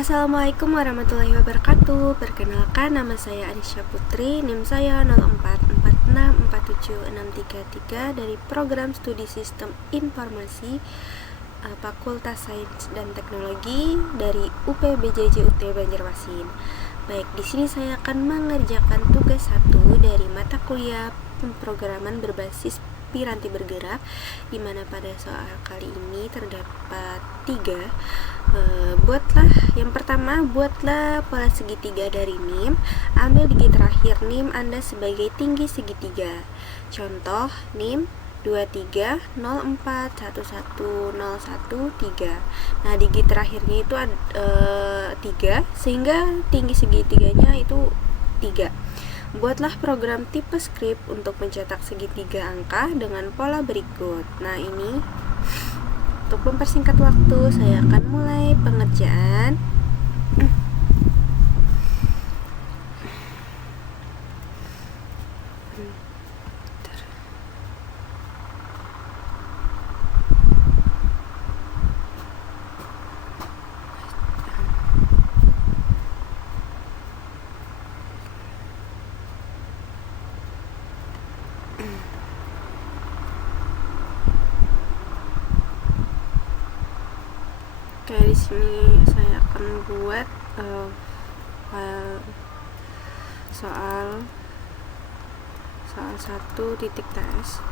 Assalamualaikum warahmatullahi wabarakatuh. Perkenalkan, nama saya Anisha Putri, NIM saya 04464763 dari Program Studi Sistem Informasi Fakultas Sains dan Teknologi dari UPBJJUT Banjarmasin. Baik, di sini saya akan mengerjakan tugas 1 dari mata kuliah pemrograman berbasis piranti bergerak, di mana pada soal kali ini terdapat 3. Yang pertama, buatlah pola segitiga dari NIM. Ambil digit terakhir NIM Anda sebagai tinggi segitiga. Contoh NIM 2304110113. Nah, digit terakhirnya itu 3, sehingga tinggi segitiganya itu 3. Buatlah program tipe script untuk mencetak segitiga angka dengan pola berikut. Nah, ini untuk mempersingkat waktu, saya akan mulai pengerjaan. Oke, di sini saya akan buat soal 1.ts.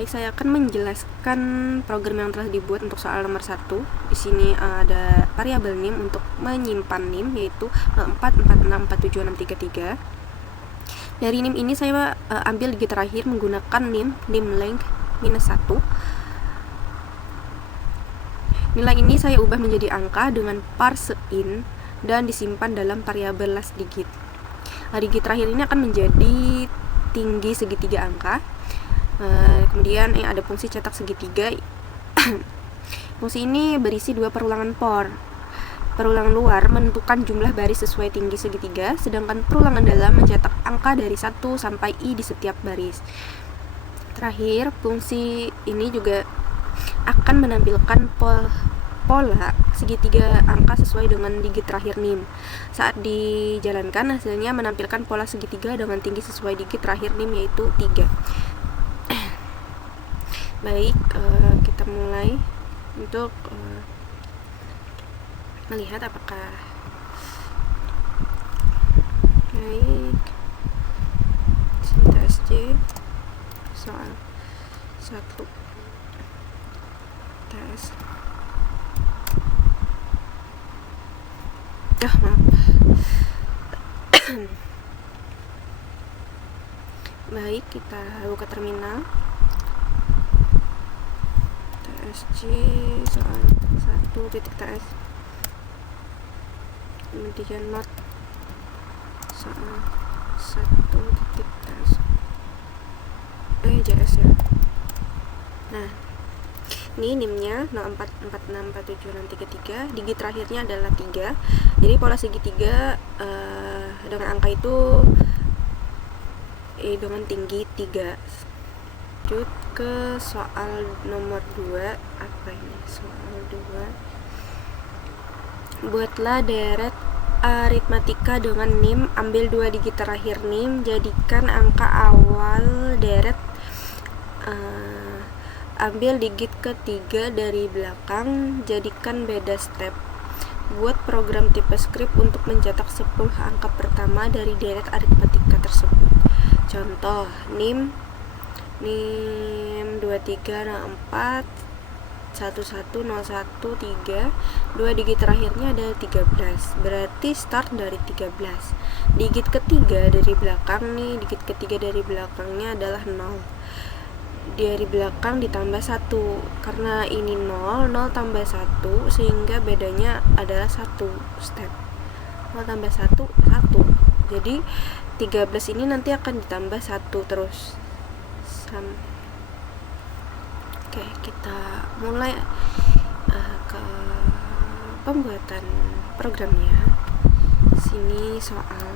Baik, saya akan menjelaskan program yang telah dibuat untuk soal nomor 1. Di sini ada variabel nim untuk menyimpan nim, yaitu 4464763. Dari nim ini saya ambil digit terakhir menggunakan nim length -1. Nilai ini saya ubah menjadi angka dengan parse in dan disimpan dalam variabel last digit. Digit terakhir ini akan menjadi tinggi segitiga angka. Kemudian ada fungsi cetak segitiga. Fungsi ini berisi 2 perulangan for. Perulangan luar menentukan jumlah baris sesuai tinggi segitiga, sedangkan perulangan dalam mencetak angka dari 1 sampai i di setiap baris. Terakhir, fungsi ini juga akan menampilkan pola segitiga angka sesuai dengan digit terakhir nim. Saat dijalankan, hasilnya menampilkan pola segitiga dengan tinggi sesuai digit terakhir nim, yaitu 3. Baik, kita mulai untuk melihat apakah baik. TSJ soal 1 tes. Maaf. Baik, kita buka terminal. TSJ soal 1.ts. Kemudian not soal 1.ts. JS ya. Nah, ini nimnya 04464763, digit terakhirnya adalah 3. Jadi pola segitiga dengan angka itu dengan tinggi 3. Lanjut ke soal nomor 2. Apa ini? Soal 2. Buatlah deret aritmatika dengan nim, ambil 2 digit terakhir nim, jadikan angka awal deret, ambil digit ketiga dari belakang, jadikan beda step. Buat program tipe script untuk mencetak 10 angka pertama dari deret aritmatika tersebut. Contoh, nim 2304 11013, 2 digit terakhirnya adalah 13, berarti start dari 13. Digit ketiga dari belakang nih, digit ketiga dari belakangnya adalah 0. Dari belakang ditambah 1, karena ini 0 tambah 1, sehingga bedanya adalah 1 step. 0 tambah 1, 1. Jadi 13 ini nanti akan ditambah 1 terus. Oke, kita mulai ke pembuatan programnya. Sini soal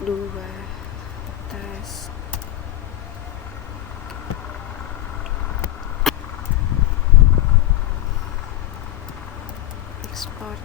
2 tes. Export.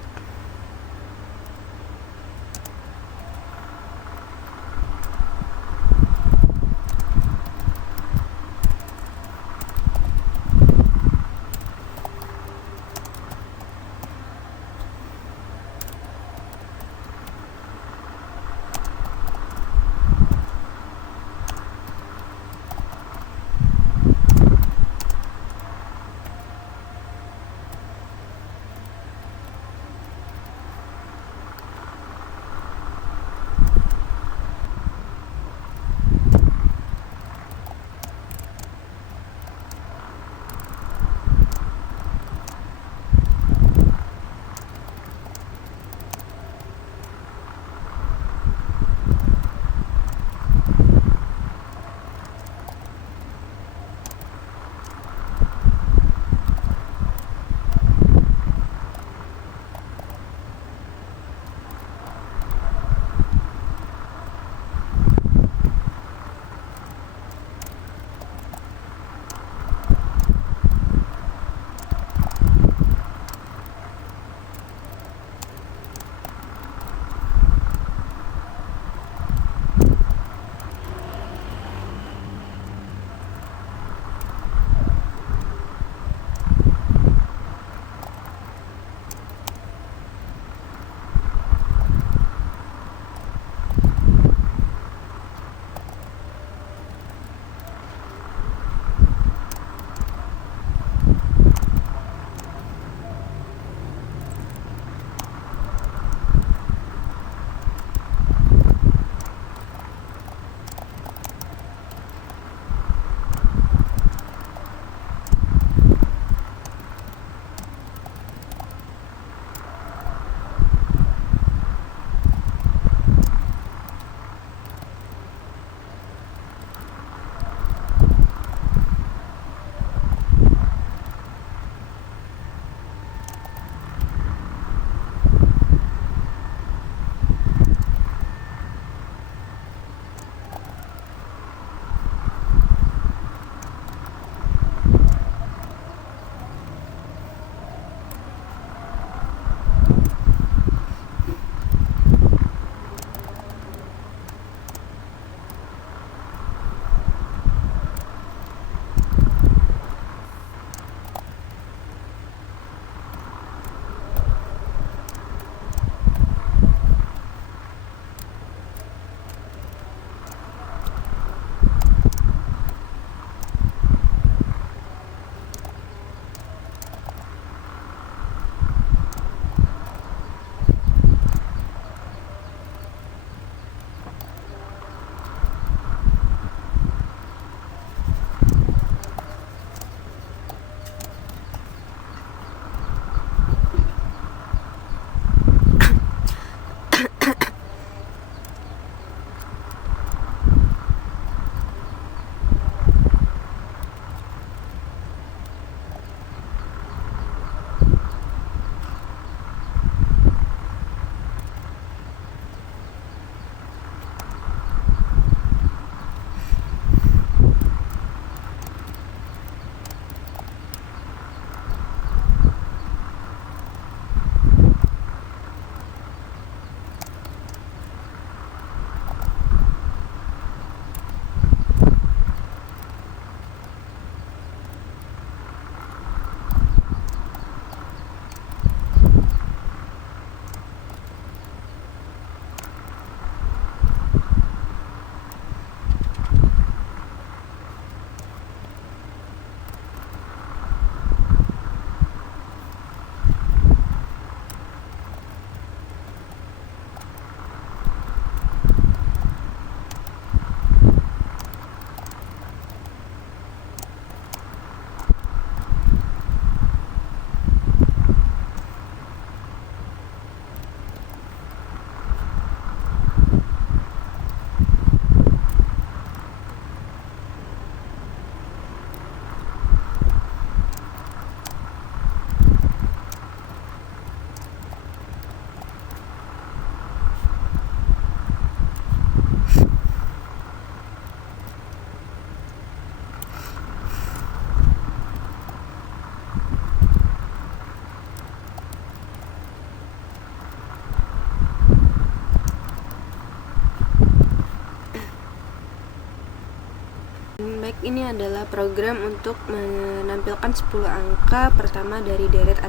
ini adalah program untuk menampilkan 10 angka pertama dari deret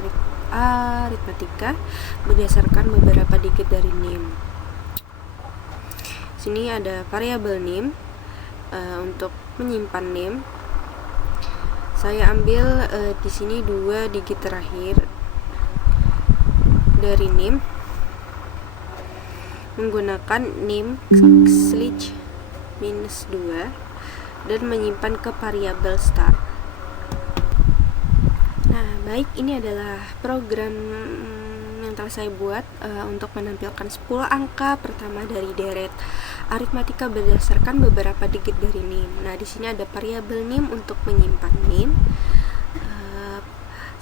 aritmatika berdasarkan beberapa digit dari NIM. Sini ada variabel NIM. Untuk menyimpan NIM, saya ambil di sini 2 digit terakhir dari NIM menggunakan NIM /-2 dan menyimpan ke variabel start. Nah, baik, ini adalah program yang telah saya buat untuk menampilkan 10 angka pertama dari deret aritmatika berdasarkan beberapa digit dari NIM. Nah, di sini ada variabel NIM untuk menyimpan NIM.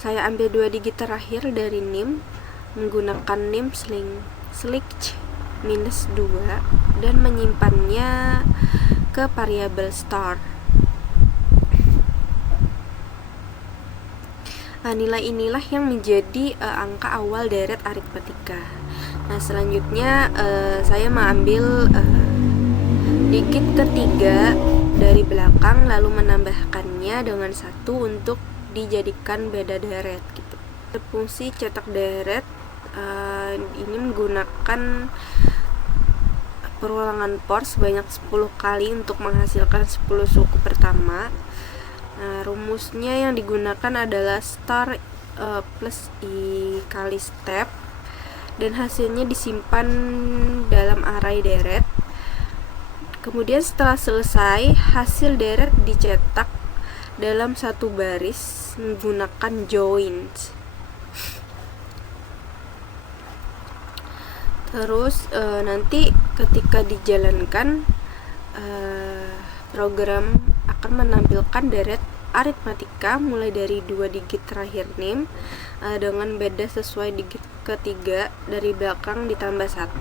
Saya ambil 2 digit terakhir dari NIM menggunakan NIM /-2 dan menyimpannya ke variabel start. Nah, nilai inilah yang menjadi angka awal deret aritmatika. Nah, selanjutnya saya mengambil digit ketiga dari belakang lalu menambahkannya dengan 1 untuk dijadikan beda deret gitu. Fungsi cetak deret ini menggunakan perulangan for sebanyak 10 kali untuk menghasilkan 10 suku pertama. Nah, rumusnya yang digunakan adalah star plus i kali step, dan hasilnya disimpan dalam array deret. Kemudian setelah selesai, hasil deret dicetak dalam satu baris menggunakan joins. Terus nanti ketika dijalankan, program akan menampilkan deret aritmatika mulai dari 2 digit terakhir NIM dengan beda sesuai digit ketiga dari belakang ditambah 1.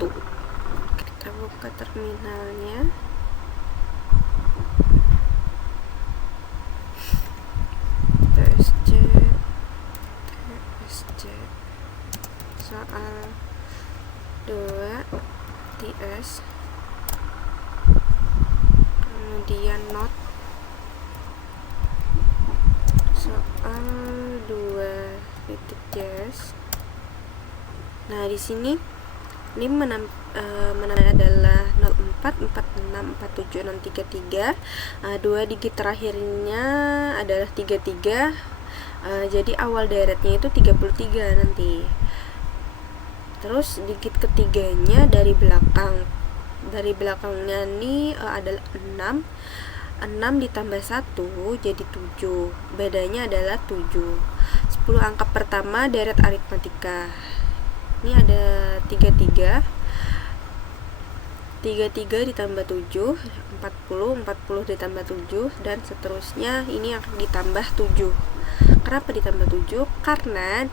Kita buka terminalnya. TSC soal 2 TS, kemudian not soal 2 titik JS. Nah, di sini NIM menambah adalah 04, 46, 47, 633. 2 digit terakhirnya adalah 33. Jadi awal deretnya itu 33 nanti. Terus digit ketiganya dari belakang. Dari belakangnya ini adalah 6. 6 ditambah 1 jadi 7. Bedanya adalah 7. 10 angka pertama deret aritmatika. Ini ada 33. 33 ditambah 7, 40, 40 ditambah 7, dan seterusnya ini akan ditambah 7. Kenapa ditambah 7? Karena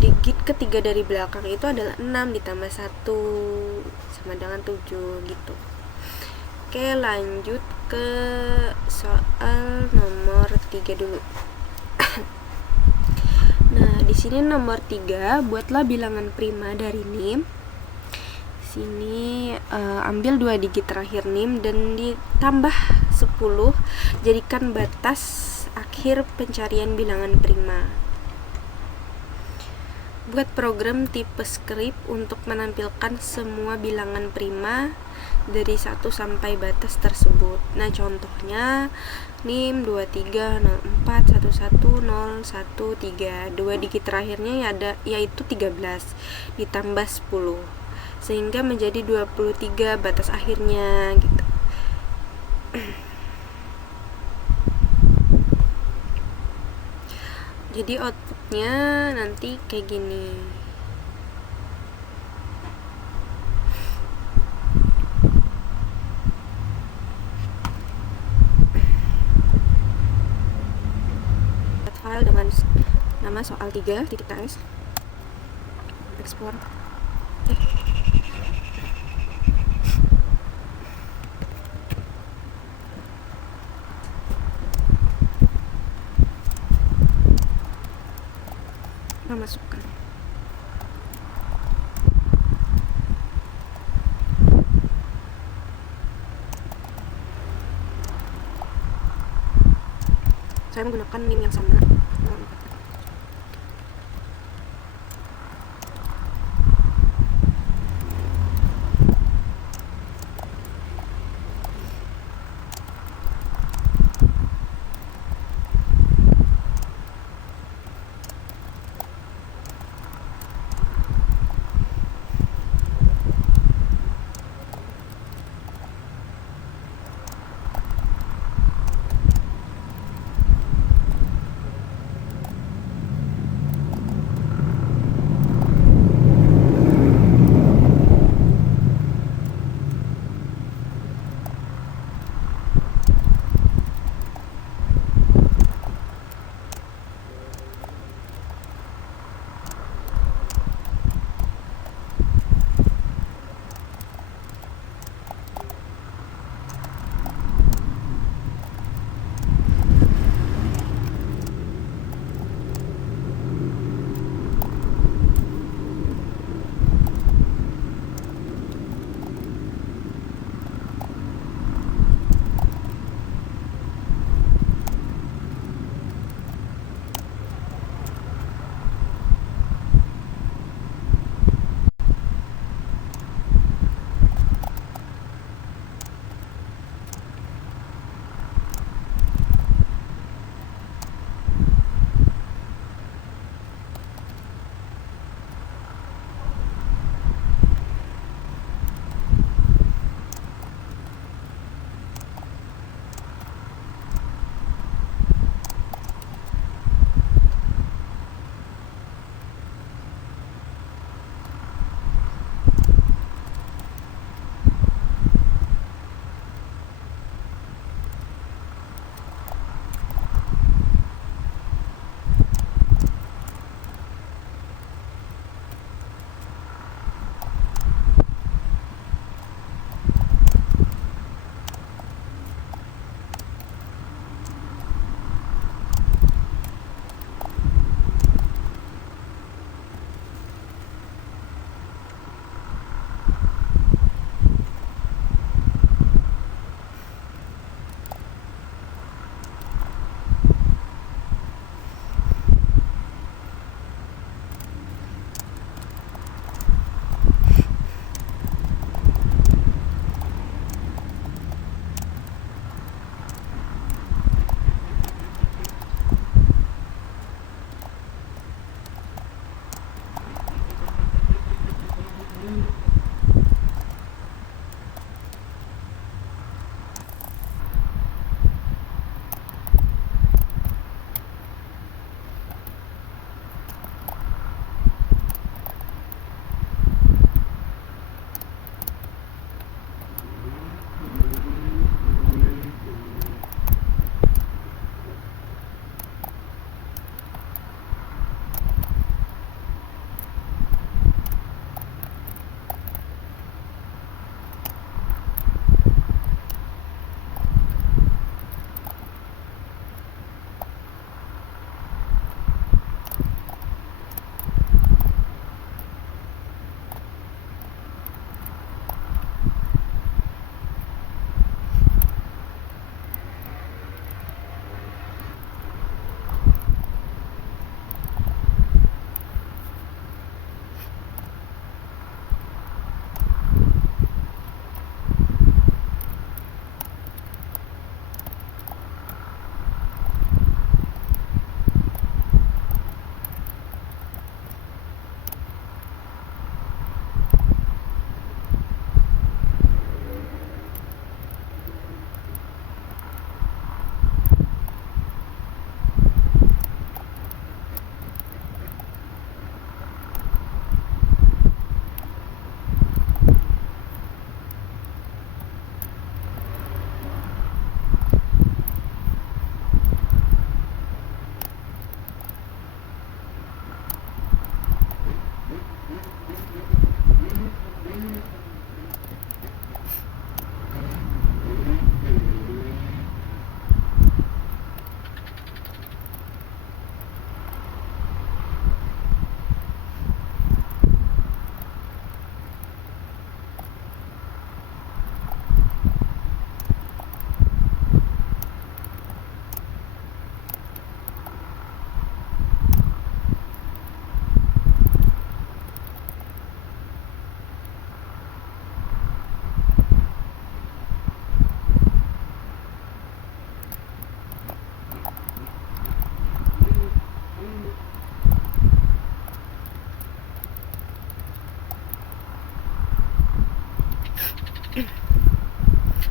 digit ketiga dari belakang itu adalah 6 ditambah 1 sama dengan 7 gitu. Oke, lanjut ke soal nomor 3 dulu. Nah, di sini nomor 3, buatlah bilangan prima dari NIM. Sini ambil 2 digit terakhir NIM dan ditambah 10, jadikan batas akhir pencarian bilangan prima. Buat program tipe script untuk menampilkan semua bilangan prima dari 1 sampai batas tersebut. Nah, contohnya NIM 2304110113. 2 digit terakhirnya yaitu 13 ditambah 10 sehingga menjadi 23 batas akhirnya gitu. Jadi outputnya nanti kayak gini. File dengan nama soal 3.ts explore. Masukkan. saya menggunakan NIM yang sama 04.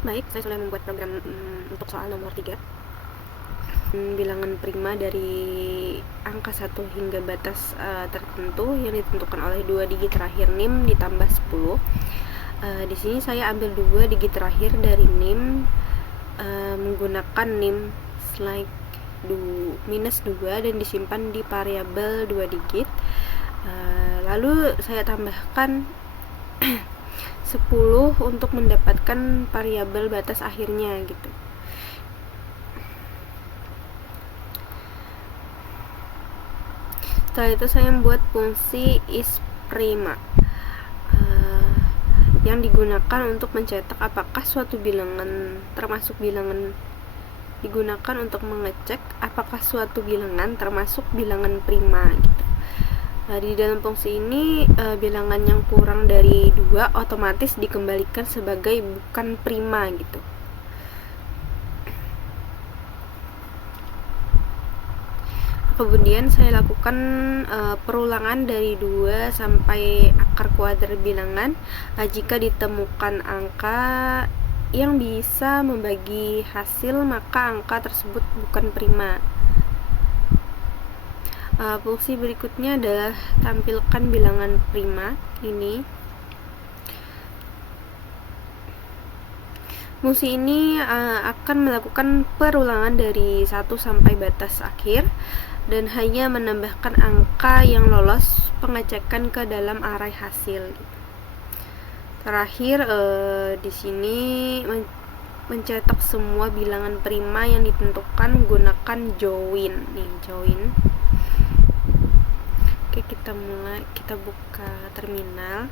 Baik, saya sudah membuat program untuk soal nomor 3. Bilangan prima dari angka 1 hingga batas tertentu yang ditentukan oleh 2 digit terakhir NIM ditambah 10. Di sini saya ambil 2 digit terakhir dari NIM menggunakan NIM slide minus 2 dan disimpan di variabel 2 digit. Lalu saya tambahkan 10 untuk mendapatkan variabel batas akhirnya gitu. Setelah itu saya membuat fungsi isPrima yang digunakan untuk mencetak apakah suatu bilangan termasuk bilangan digunakan untuk mengecek apakah suatu bilangan termasuk bilangan prima gitu. Di dalam fungsi ini bilangan yang kurang dari 2 otomatis dikembalikan sebagai bukan prima gitu. Kemudian saya lakukan perulangan dari 2 sampai akar kuadrat bilangan jika ditemukan angka yang bisa membagi hasil, maka angka tersebut bukan prima. Fungsi berikutnya adalah tampilkan bilangan prima ini. Fungsi ini akan melakukan perulangan dari 1 sampai batas akhir dan hanya menambahkan angka yang lolos pengecekan ke dalam array hasil. Terakhir di sini mencetak semua bilangan prima yang ditentukan menggunakan join. Join. Oke, kita mulai. Kita buka terminal.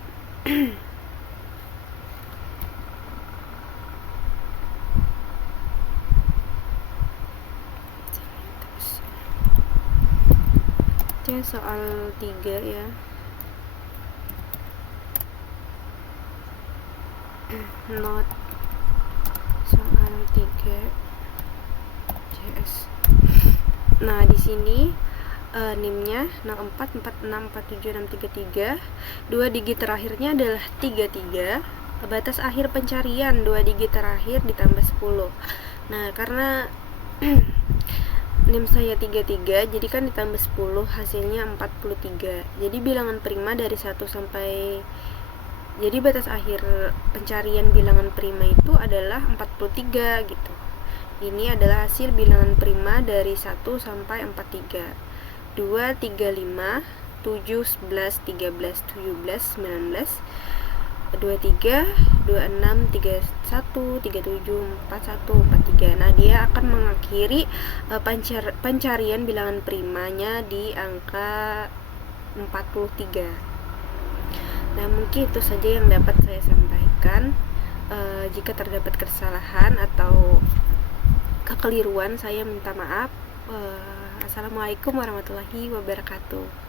Soal 3 ya. Note soal 3 CS. Nah, di sini NIM-nya 04464763, 2 digit terakhirnya adalah 33. Batas akhir pencarian 2 digit terakhir ditambah 10. Nah, karena NIM saya 33, jadi kan ditambah 10 hasilnya 43. Jadi bilangan prima dari 1 sampai jadi batas akhir pencarian bilangan prima itu adalah 43 gitu. Ini adalah hasil bilangan prima dari 1 sampai 43. 2, 3, 5, 7, 11, 13, 17, 19, 23, 26, 31, 37, 41, 43. Nah, dia akan mengakhiri pencarian bilangan primanya di angka 43. Nah, mungkin itu saja yang dapat saya sampaikan. Jika terdapat kesalahan atau kekeliruan, saya minta maaf. Assalamualaikum warahmatullahi wabarakatuh.